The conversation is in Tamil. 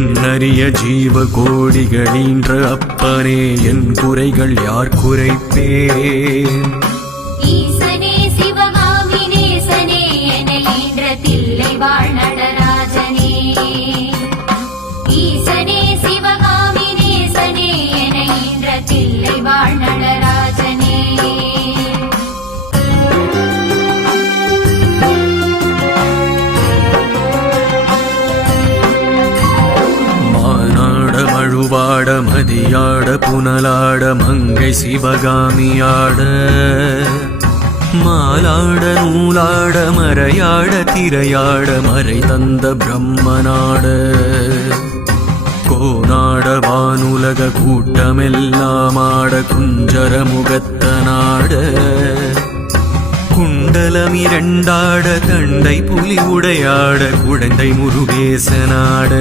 நிறைய ஜீவ கோடிகளின்ற அப்பனே என் குறைகள் யார் குறைப்பேன்? ஈசனே ஆட மதியாட புனலாட மங்கை சிவகாமியாட மாலாட நூலாட மறையாட திரையாட மறை தந்த பிரம்மனாட. கோநாட வானுலக கூட்டமெல்லாம் ஆட குஞ்சர முகத்த முகத்தனாட குண்டலமிரண்டாட தண்டை புலி உடையாட குழந்தை முருகேசனாட.